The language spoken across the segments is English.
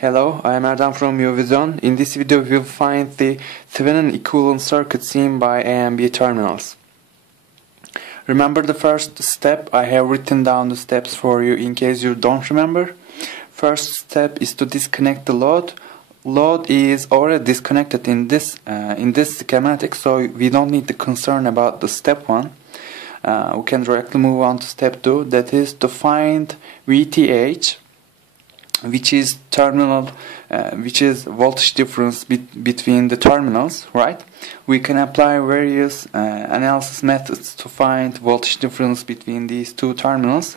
Hello, I am Erdem from Thevenin. In this video we will find the Thevenin equivalent circuit seen by A and B terminals. Remember the first step? I have written down the steps for you in case you don't remember. First step is to disconnect the load. Load is already disconnected in this schematic, so we don't need to concern about the step 1. We can directly move on to step 2, that is to find VTH, which is voltage difference between the terminals, right? We can apply various analysis methods to find voltage difference between these two terminals,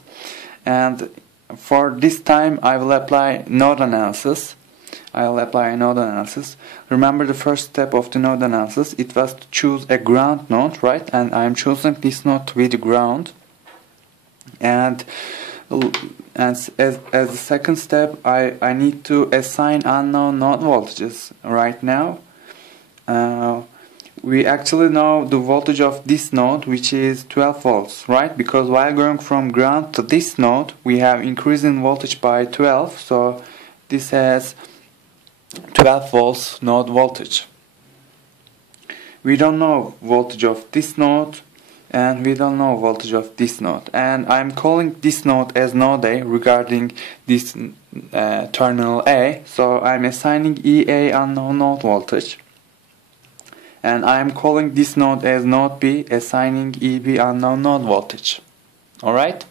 and for this time I will apply node analysis. Remember the first step of the node analysis, it was to choose a ground node, right? And I am choosing this node to be the ground, and as a second step, I need to assign unknown node voltages right now. We actually know the voltage of this node, which is 12 volts, right? Because while going from ground to this node, we have increasing voltage by 12, so this has 12 volts node voltage. We don't know voltage of this node, and we don't know voltage of this node, and I'm calling this node as node A regarding this terminal A, so I'm assigning EA unknown node voltage, and I'm calling this node as node B, assigning EB unknown node voltage. Alright?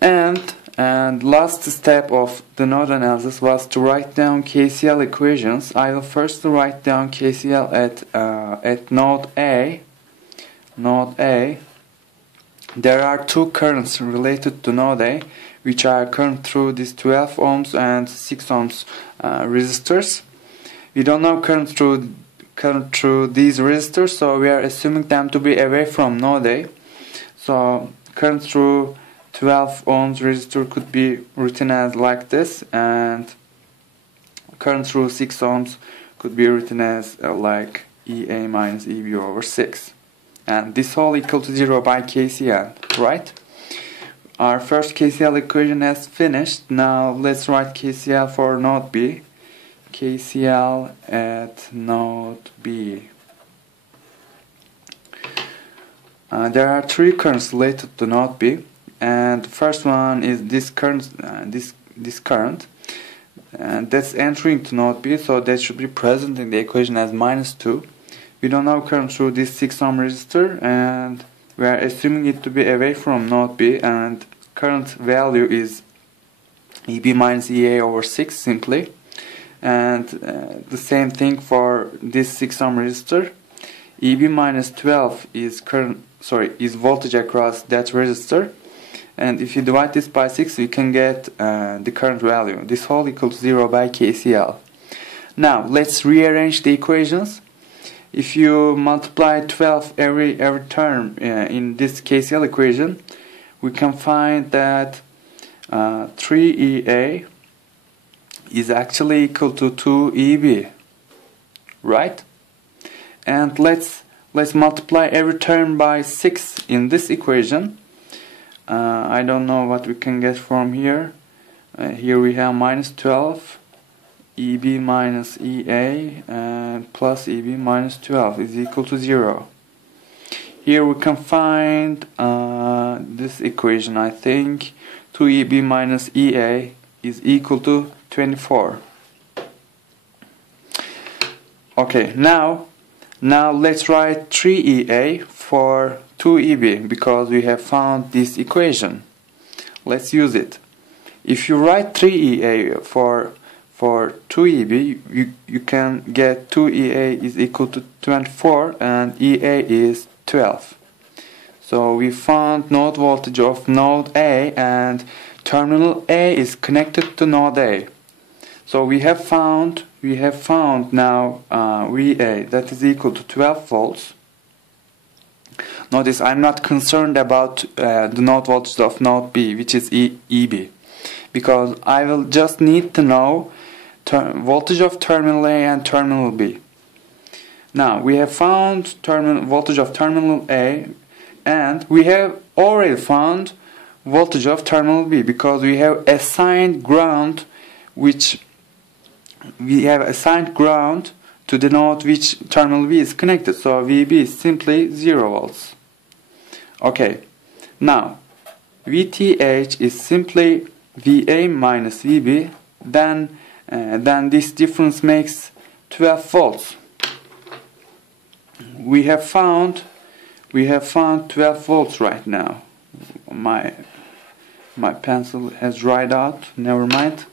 And last step of the node analysis was to write down KCl equations. I will first write down KCl at node A. There are two currents related to node A, which are current through these 12 ohms and 6 ohms resistors. We don't know current through these resistors, so we are assuming them to be away from node A. So current through 12 ohms resistor could be written as like this, and current through 6 ohms could be written as like EA minus EB over 6. And this all equal to 0 by KCl, right? Our first KCl equation has finished. Now let's write KCl for node B. KCl at node B. There are three currents related to node B, and the first one is this current, this current, and that's entering to node B, so that should be present in the equation as -2. We don't know current through this 6 ohm resistor, and we are assuming it to be away from node B, and current value is EB minus EA over 6 simply. And the same thing for this 6 ohm resistor. EB minus 12 is voltage across that resistor, and if you divide this by 6 you can get the current value. This whole equals 0 by KCl. Now let's rearrange the equations. If you multiply 12 every term in this KCl equation, we can find that 3EA is actually equal to 2EB, right? And let's multiply every term by 6 in this equation. I don't know what we can get from here. Here we have -12. EB minus EA plus EB minus 12 is equal to 0. Here we can find this equation, I think. 2EB minus EA is equal to 24. Okay, now let's write 3EA for 2EB, because we have found this equation. Let's use it. If you write 3EA for 2EB, you can get 2EA is equal to 24 and EA is 12. So we found node voltage of node A, and terminal A is connected to node A. So we have found now VA, that is equal to 12 volts. Notice I'm not concerned about the node voltage of node B, which is EB, because I will just need to know voltage of terminal A and terminal B. Now we have found voltage of terminal A, and we have already found voltage of terminal B, because we have assigned ground which we have assigned ground to denote which terminal V is connected. So VB is simply 0 volts. Okay, now VTH is simply VA minus VB. Then this difference makes 12 volts. We have found 12 volts right now. My pencil has dried out. Never mind.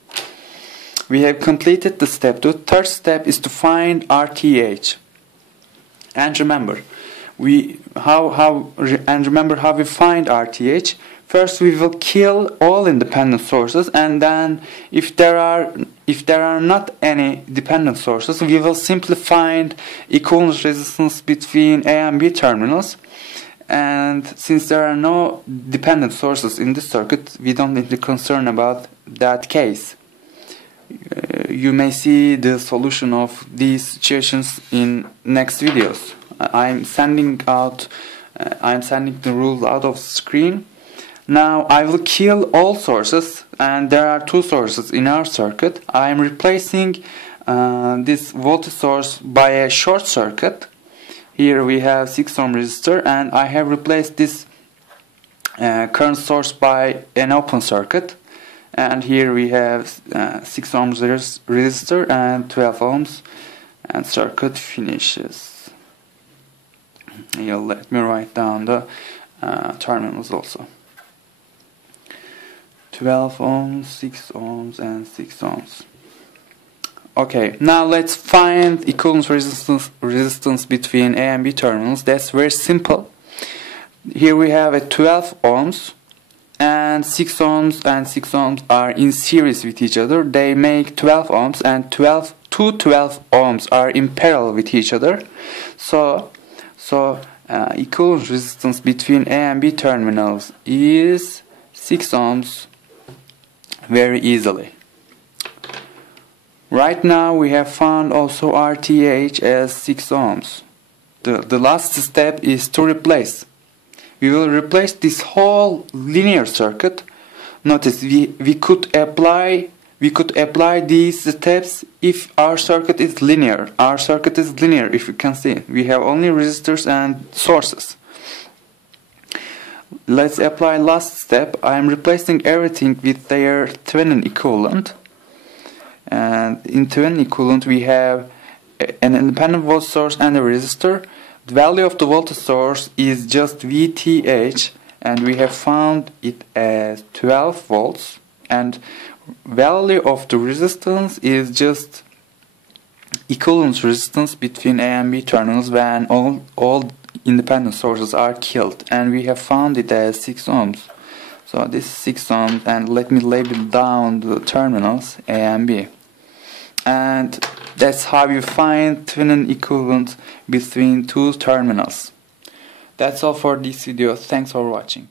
We have completed the step 2. Third step is to find RTH. And remember, how we find RTH. First, we will kill all independent sources, and then if there are not any dependent sources, we will simply find equivalence resistance between A and B terminals. And since there are no dependent sources in this circuit, we don't need to concern about that case. You may see the solution of these situations in next videos. I'm sending the rules out of the screen. Now I will kill all sources, and there are 2 sources in our circuit. I am replacing this voltage source by a short circuit. Here we have 6 ohm resistor, and I have replaced this current source by an open circuit. And here we have 6 ohms resistor and 12 ohms, and circuit finishes. You'll let me write down the terminals also. 12 ohms, 6 ohms, and 6 ohms. Okay, now let's find equivalence resistance between A and B terminals. That's very simple. Here we have a 12 ohms, and 6 ohms are in series with each other. They make 12 ohms, and 12 ohms are in parallel with each other. So equivalence resistance between A and B terminals is 6 ohms very easily. Right now we have found also RTH as 6 ohms. The last step is to replace. We will replace this whole linear circuit. Notice we could apply these steps if our circuit is linear. Our circuit is linear, if you can see. We have only resistors and sources. Let's apply last step. I am replacing everything with their Thevenin equivalent. And in Thevenin equivalent we have an independent voltage source and a resistor. The value of the voltage source is just VTH, and we have found it as 12 volts. And value of the resistance is just equivalence resistance between A and B terminals when all independent sources are killed, and we have found it as 6 ohms. So this is 6 ohms, and let me label down the terminals A and B. And that's how you find Thevenin equivalent between 2 terminals. That's all for this video. Thanks for watching.